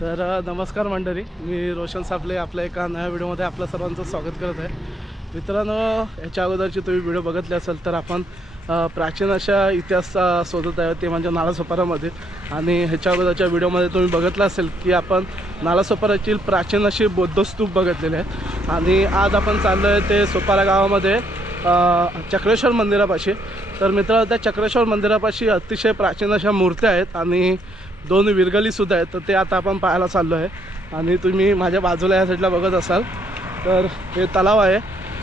तर नमस्कार मंडळी. मी रोशन सापले आपल्या एका नव्या व्हिडिओमध्ये आपलं सर्वांचं स्वागत करत आहे. मित्रांनो याच्या अगोदरची तुम्ही व्हिडिओ बघितले असेल तर आपण प्राचीन अशा इतिहास शोधत आहे ते म्हणजे नालासोपारामध्ये. आणि ह्याच्या अगोदरच्या व्हिडिओमध्ये तुम्ही बघितलं असेल की आपण नालासोपारातील प्राचीन अशी बौद्धस्तूप बघितलेले आहेत. आणि आज आपण चाललो आहे ते सोपारा गावामध्ये. चक्रेश्वर मंदिरापाशी. तर मित्र त्या चक्रेश्वर मंदिरापाशी अतिशय प्राचीन अशा मूर्त्या आहेत आणि दोन विरगलीसुद्धा आहेत. तर ते आता आपण पाहायला चाललो आहे. आणि तुम्ही माझ्या बाजूला या साईडला बघत असाल. तर हे तलाव आहे.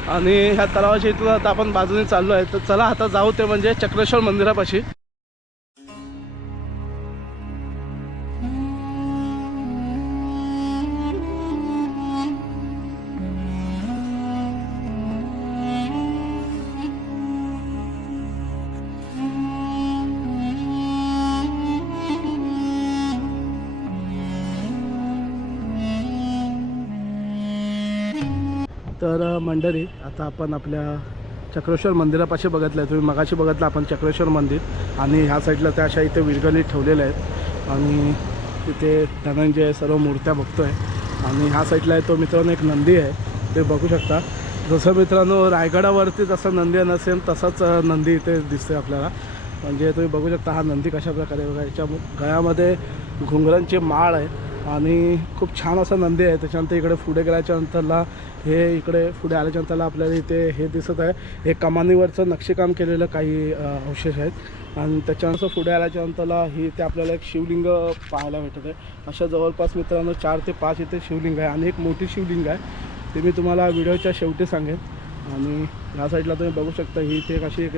आणि ह्या तलावाच्या इथून आता आपण बाजूने चाललो आहे. तर चला आता जाऊ ते म्हणजे चक्रेश्वर मंदिरापाशी. तर मंडळी आता आपण आपल्या चक्रेश्वर मंदिरापाशी बघितलं आहे तुम्ही मगाशी बघितलं आपण चक्रेश्वर मंदिर आणि ह्या साईडला त्या अशा इथे विरगली ठेवलेल्या आहेत. आणि तिथे धनंजय सर्व मूर्त्या बघतो आहे आणि ह्या साईडला आहे तो मित्रांनो एक नंदी आहे. ते बघू शकता. जसं मित्रांनो रायगडावरती जसं नंदी नसेल तसाच नंदी इथे दिसते आपल्याला. म्हणजे तुम्ही बघू शकता हा नंदी कशा प्रकारे बघा याच्या गळ्यामध्ये घुंगरांची माळ आहे. आणि खूप छान असा नंदी आहे. त्याच्यानंतर इकडे पुढे गेल्याच्या नंतरला हे इकडे पुढे आल्याच्या नंतरला आपल्याला इथे हे दिसत आहे. हे कमानीवरचं नक्षीकाम केलेलं काही अवशेष आहेत. आणि त्याच्यानंतर पुढे आल्याच्या नंतरला ही इथे आपल्याला एक शिवलिंग पाहायला भेटत आहे. अशा जवळपास मित्रांनो चार ते पाच इथे शिवलिंग आहे आणि एक मोठी शिवलिंग आहे. ते मी तुम्हाला व्हिडिओच्या शेवटी सांगेन. आणि ह्या साईडला तुम्ही बघू शकता ही इथे एक अशी एक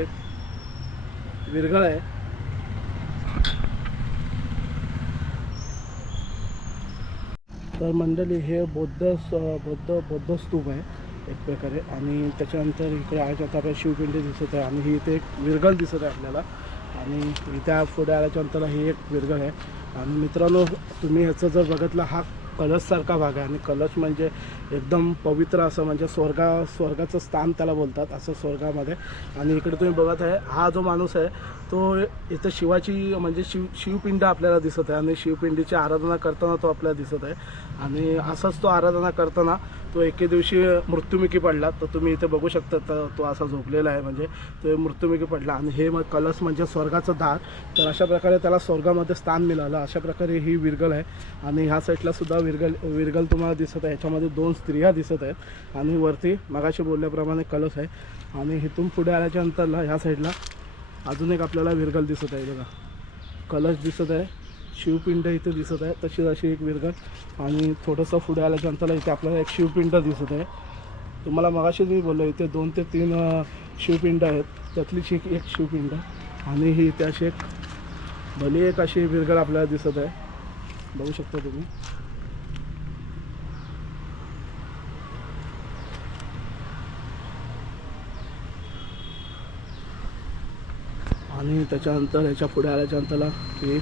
विरघळ आहे. तर मंडळी हे बौद्ध बौद्ध बौद्ध स्तूप आहे एक प्रकारे. आणि त्याच्यानंतर इकडे आल्याच्या आता आपल्याला शिवपिंडी दिसत आहे आणि ही इथे एक विरगळ दिसत आहे आपल्याला. आणि इथे पुढे आल्याच्यानंतर ही एक विरगळ आहे. आणि मित्रांनो तुम्ही ह्याचं जर बघितलं हा कलशसारखा भाग आहे. आणि कलश म्हणजे एकदम पवित्र असं म्हणजे स्वर्गा स्वर्गाचं स्थान त्याला बोलतात असं स्वर्गामध्ये. आणि इकडे तुम्ही बघत आहे हा जो माणूस आहे तो इथं शिवाची म्हणजे शिव शिवपिंड आपल्याला दिसत आहे. आणि शिवपिंडीची आराधना करताना तो आपल्याला दिसत आहे. आणि असंच तो आराधना करताना तो एके दिवशी मृत्युमुखी पडला तर तुम्ही इथे बघू शकता तर तो असा झोपलेला आहे. म्हणजे तो मृत्युमुखी पडला. आणि हे मग कलश म्हणजे स्वर्गाचं दार तर अशा प्रकारे त्याला स्वर्गामध्ये स्थान मिळालं. अशा प्रकारे ही विरगल आहे. आणि ह्या साईडला सुद्धा विरगल विरगल तुम्हाला दिसत आहे. याच्यामध्ये दोन स्त्रिया दिसत आहेत. आणि वरती मगाशी बोलल्याप्रमाणे कलश आहे. आणि इथून पुढे आल्याच्या नंतरला ह्या साईडला अजून एक आपल्याला विरगल दिसत आहे. बघा. कलश दिसत आहे. शिवपिंड इथे दिसत आहे तशीच अशी एक विरगट आणि थोडंसं पुढे आल्याच्या नंतरला इथे आपल्याला एक शिवपिंड दिसत आहे. तुम्हाला मगाशीच मी बोललो इथे दोन ते तीन शिवपिंड आहेत. त्यातलीच एक एक शिवपिंड. आणि ही इथे अशी एक भली एक अशी विरगड आपल्याला दिसत आहे. बघू शकता तुम्ही. आणि त्याच्यानंतर ह्याच्या पुढे आल्याच्या नंतरला की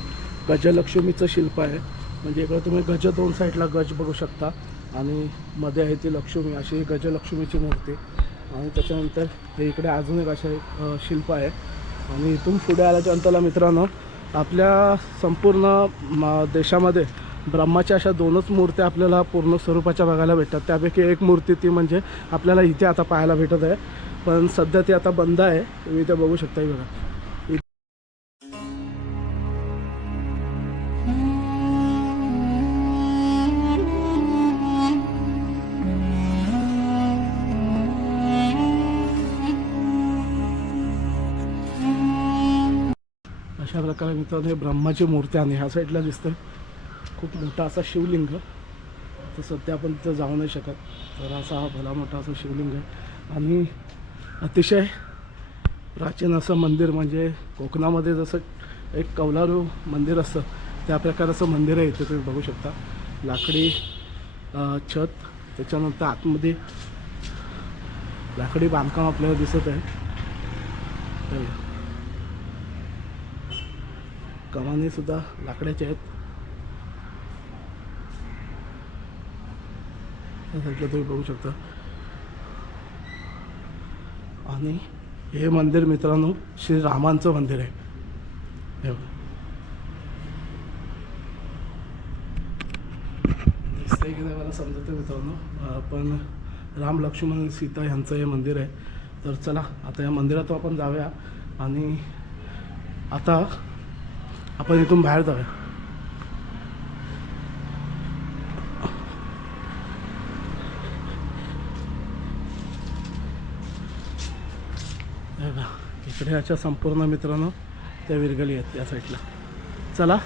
गजलक्ष्मीचं शिल्प आहे. म्हणजे इकडं तुम्ही गज दोन साईडला गज बघू शकता. आणि मध्ये आहे ती लक्ष्मी अशी गजलक्ष्मीची मूर्ती. आणि त्याच्यानंतर हे इकडे अजून एक असे शिल्प आहे. आणि इथून पुढे आल्याच्या नंतरला मित्रांनो आपल्या संपूर्ण म- देशामध्ये ब्रह्माच्या अशा दोनच मूर्त्या आपल्याला पूर्ण स्वरूपाच्या बघायला भेटतात. त्यापैकी एक मूर्ती ती म्हणजे आपल्याला इथे आता पाहायला भेटत आहे. पण सध्या ती आता बंद आहे. तुम्ही इथे बघू शकता बघा. अशा प्रकारे मित्रांनो हे ब्रह्माची मूर्ती आणि ह्या साईडला दिसतं खूप मोठा असा शिवलिंग. तर सध्या आपण तिथं जाऊ नाही शकत. तर असा हा भला मोठा असा शिवलिंग आहे. आणि अतिशय प्राचीन असं मंदिर म्हणजे कोकणामध्ये जसं एक कौलारू मंदिर असतं त्या प्रकारचं मंदिर आहे इथे तुम्ही बघू शकता. लाकडी छत त्याच्यानंतर आतमध्ये लाकडी बांधकाम आपल्याला दिसत आहे. कमानी सुद्धा लाकडाच्या आहेत. साईडला तुम्ही बघू शकता. आणि हे मंदिर मित्रांनो श्री रामांचं मंदिर आहे. हे दिसतंय की नाही मला समजतं मित्रांनो. पण राम लक्ष्मण सीता यांचं हे मंदिर आहे. तर चला आता या मंदिरात आपण जाऊया. आणि आता आपण इथून बाहेर जाऊया. इकडे याच्या संपूर्ण मित्रांनो त्या विरगली आहेत या साईडला चला.